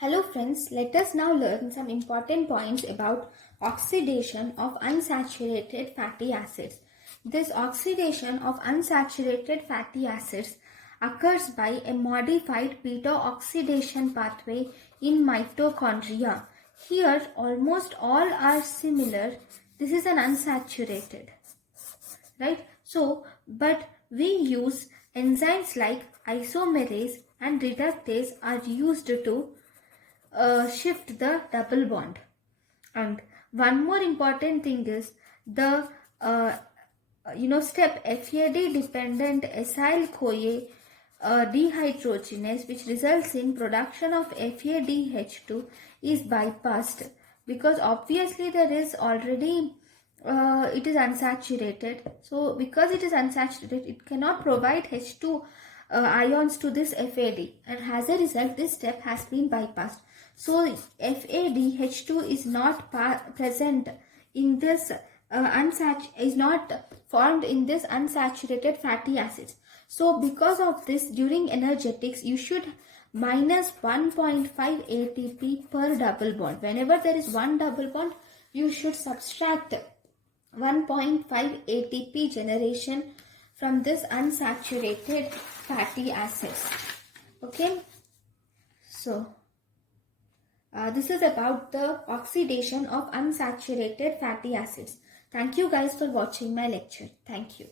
Hello friends, let us now learn some important points about oxidation of unsaturated fatty acids. This oxidation of unsaturated fatty acids occurs by a modified beta-oxidation pathway in mitochondria. Here almost all are similar. This is an unsaturated, right? But we use enzymes like isomerase and reductase are used to shift the double bond. And one more important thing is the step FAD dependent acyl CoA dehydrogenase, which results in production of FADH2, is bypassed because obviously there is already it is unsaturated. So because it is unsaturated, it cannot provide H2 ions to this FAD, and as a result this step has been bypassed. So FADH2 is not present in this is not formed in this unsaturated fatty acids. So because of this, during energetics you should minus 1.5 ATP per double bond. Whenever there is one double bond, you should subtract 1.5 ATP generation from this unsaturated fatty acids. Okay, so this is about the oxidation of unsaturated fatty acids. Thank you guys for watching my lecture. Thank you.